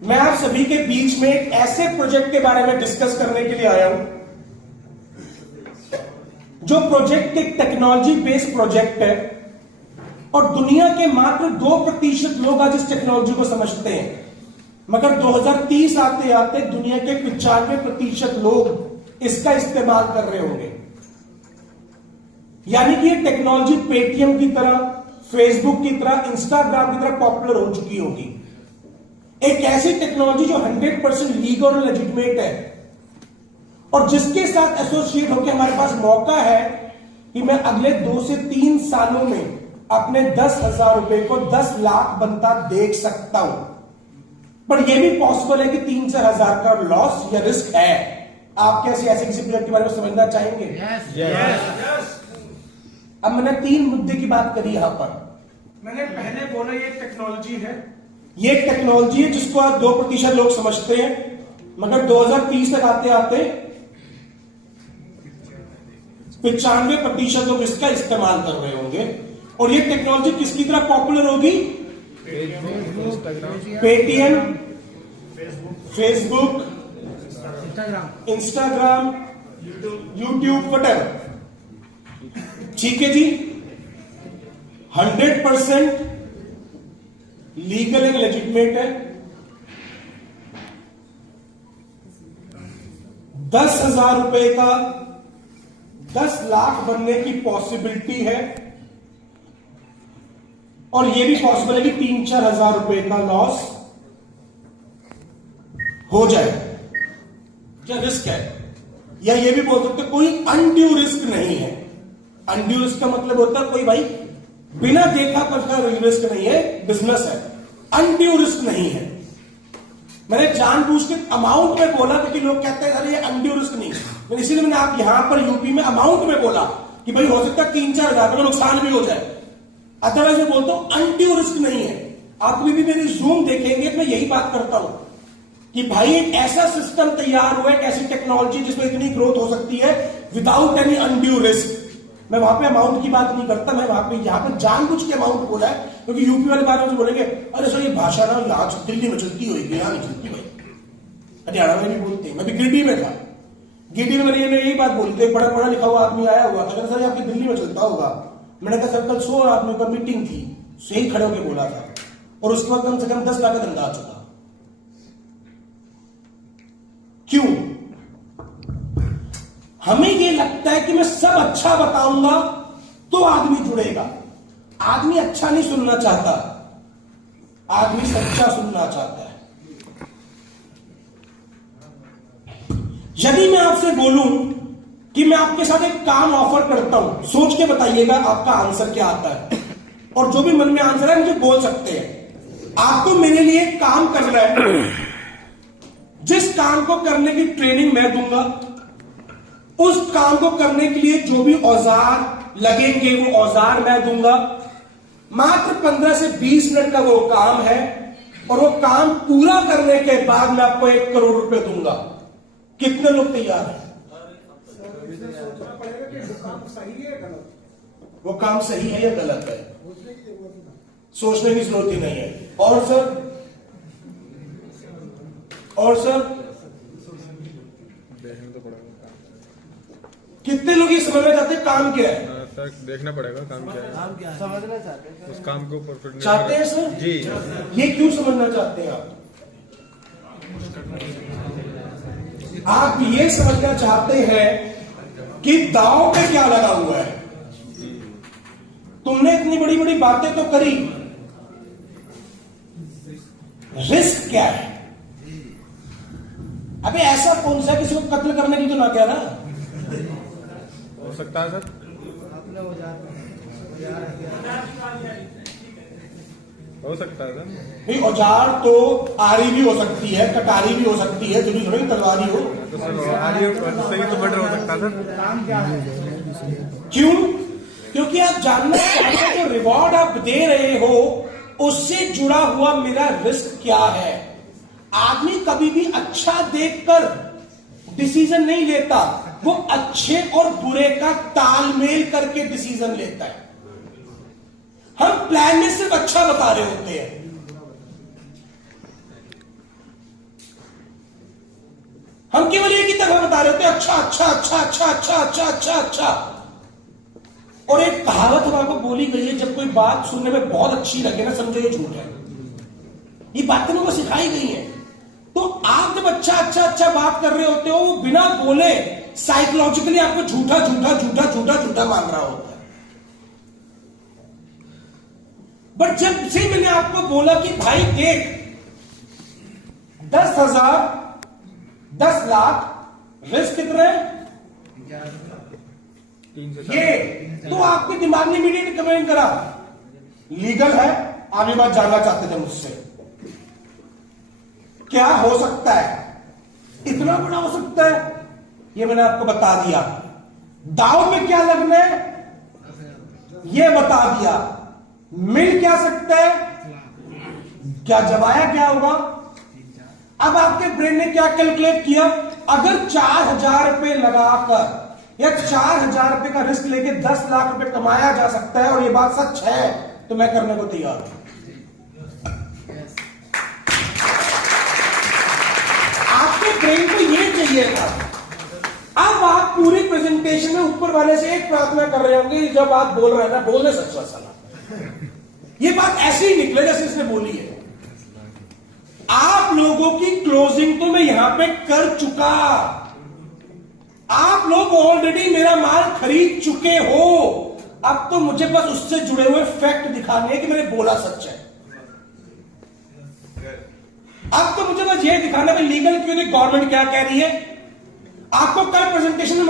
मैं आप सभी के बीच में एक ऐसे प्रोजेक्ट के बारे में डिस्कस करने के लिए आया हूं, जो प्रोजेक्ट एक टेक्नोलॉजी बेस्ड प्रोजेक्ट है और दुनिया के मात्र 2% लोग आज इस टेक्नोलॉजी को समझते हैं, मगर 2030 आते आते दुनिया के 95% लोग इसका इस्तेमाल कर रहे होंगे। यानी कि ये टेक्नोलॉजी पेटीएम की तरह, फेसबुक की तरह, इंस्टाग्राम की तरह पॉपुलर हो चुकी होगी। एक ऐसी टेक्नोलॉजी जो 100% लीगल और लेजिटिमेट है और जिसके साथ एसोसिएट होकर हमारे पास मौका है कि मैं अगले 2 से 3 सालों में अपने 10,000 रुपए को 10 लाख बनता देख सकता हूं। पर यह भी पॉसिबल है कि 3-4 हजार का लॉस या रिस्क है। आप कैसे ऐसे किसी प्रोजेक्ट के बारे में समझना चाहेंगे? yes. अब मैंने 3 मुद्दे की बात करी यहां पर। मैंने पहले बोला ये टेक्नोलॉजी है, ये एक टेक्नोलॉजी है जिसको आज 2% लोग समझते हैं, मगर 2030 तक आते आते 95% लोग इसका इस्तेमाल कर रहे होंगे। और ये टेक्नोलॉजी किसकी तरह पॉपुलर होगी? Paytm, Facebook, Instagram, YouTube, whatever. ठीक है जी, 100% लीगल एंड लेजिटिमेट है। 10,000 रुपए का 10 लाख बनने की पॉसिबिलिटी है और यह भी पॉसिबल है कि 3-4 हजार रुपए का लॉस हो जाए। क्या रिस्क है? या यह भी बोल सकते कोई अनड्यू रिस्क नहीं है। अनड्यू रिस्क का मतलब होता है कोई भाई बिना देखा पढ़ा रिस्क नहीं है, बिजनेस है। अनड्यू रिस्क नहीं है। मैंने जानबूझ के अमाउंट में बोला क्योंकि लोग कहते हैं अरे ये अनड्यू रिस्क नहीं, मैंने इसीलिए मैंने आप यहां पर यूपी में अमाउंट में बोला कि भाई हो सकता है 3-4 हजार का नुकसान भी हो जाए। अदरवाइज मैं बोलता हूं अनड्यू रिस्क नहीं है। आप कभी भी मेरी जूम देखेंगे मैं यही बात करता हूं कि भाई एक ऐसा सिस्टम तैयार हुआ है, एक ऐसी टेक्नोलॉजी जिसमें इतनी ग्रोथ हो सकती है विदाउट एनी अनड्यू रिस्क। मैं वहां पे अमाउंट की बात नहीं करता, मैं वहां पे यहां पे जानबूझ के अमाउंट बोला है क्योंकि यूपी वाले बारे में बोलेंगे अरे सर ये भाषा ना यहां दिल्ली में चलती होगी, यहां नहीं चलती भाई, हरियाणा में भी बोलते हैं। मैं भी गिरडी में था, गिरडी में मैंने यही बात बोली थी। एक बड़ा पढ़ा लिखा हुआ आदमी आया हुआ था, सर ये आपकी दिल्ली में चलता होगा। मैंने कहा सर कल 100 आदमियों का मीटिंग थी, सही खड़े होकर बोला था और उसके बाद कम से कम 10 लाख का धंधा आ चुका। क्यों? हमें यह लगता है कि मैं सब अच्छा बताऊंगा तो आदमी जुड़ेगा। आदमी अच्छा नहीं सुनना चाहता, आदमी सच्चा सुनना चाहता है। यदि मैं आपसे बोलूं कि मैं आपके साथ एक काम ऑफर करता हूं, सोच के बताइएगा आपका आंसर क्या आता है, और जो भी मन में आंसर है मुझे बोल सकते हैं। आपको मेरे लिए एक काम करना है, जिस काम को करने की ट्रेनिंग मैं दूंगा, उस काम को करने के लिए जो भी औजार लगेंगे वो औजार मैं दूंगा। मात्र 15 से 20 मिनट का वो काम है और वो काम पूरा करने के बाद मैं आपको 1 करोड़ रुपए दूंगा। कितने लोग तैयार हैं? सोचना पड़ेगा कि वो काम सही है गलत, वो काम सही है या गलत है, सोचने की जरूरत ही नहीं है। और सर कितने लोग ये समझना चाहते हैं काम क्या है? सर देखना पड़ेगा काम क्या है, समझना चाहते हैं उस काम को परफेक्ट चाहते हैं सर जी। ये क्यों समझना चाहते हैं आप? आप ये समझना चाहते हैं कि दांव पे क्या लगा हुआ है। तुमने इतनी बड़ी बड़ी बातें तो करी, रिस्क क्या है? अबे ऐसा कौन सा किसी को कत्ल करने की तो ना कह रहा। हो सकता है सर, हो सकता है सर। नहीं, औजार तो आरी भी हो सकती है, कटारी भी हो सकती है, जरूरी थोड़ी तलवारी हो। तो सर आगे सही तो बेटर हो सकता है सर। काम क्या है? क्यों? क्योंकि आप जानना चाहते हैं जो रिवॉर्ड आप दे रहे हो उससे जुड़ा हुआ मेरा रिस्क क्या है। आदमी कभी भी अच्छा देखकर डिसीजन नहीं लेता, वो अच्छे और बुरे का तालमेल करके डिसीजन लेता है। हम प्लान में सिर्फ अच्छा बता रहे होते हैं। हम केवल एक ही तरह बता रहे होते अच्छा अच्छा अच्छा अच्छा अच्छा अच्छा अच्छा अच्छा। और एक कहावत हमारे को बोली गई है, जब कोई बात सुनने में बहुत अच्छी लगे ना, समझो ये झूठ है। ये बातें लोगों को सिखाई गई है। तो आप जब अच्छा अच्छा अच्छा बात कर रहे होते हो, वो बिना बोले साइकोलॉजिकली आपको झूठा झूठा झूठा झूठा झूठा मान रहा होता है। बट जब से मैंने आपको बोला कि भाई देख 10,000 10 लाख रिस्क कितना है 3 से 4 ये, तो आपके दिमाग ने इमीडिएट कमेंट करा लीगल है। आगे बात जानना चाहते थे मुझसे क्या हो सकता है, इतना बड़ा हो सकता है, ये मैंने आपको बता दिया। दाव में क्या लगना है ये बता दिया। मिल क्या सकता है, क्या जमाया क्या होगा। अब आपके ब्रेन ने क्या कैलकुलेट किया, अगर 4,000 रुपए लगाकर या 4,000 रुपए का रिस्क लेके 10 लाख रुपए कमाया जा सकता है और ये बात सच है, तो मैं करने को तैयार हूं। आपके ब्रेन को ये चाहिए था। अब आप पूरी प्रेजेंटेशन में ऊपर वाले से एक प्रार्थना कर रहे होंगे, जब आप बोल रहे हैं ना, बोलने सच सला ये बात ऐसी ही निकले जैसे इसने बोली है। आप लोगों की क्लोजिंग तो मैं यहां पे कर चुका। आप लोग ऑलरेडी मेरा माल खरीद चुके हो। अब तो मुझे बस उससे जुड़े हुए फैक्ट दिखाने हैं कि मैंने बोला सच है। अब तो मुझे बस ये दिखाना है लीगल क्यों नहीं, गवर्नमेंट क्या कह रही है। आपको कल प्रेजेंटेशन में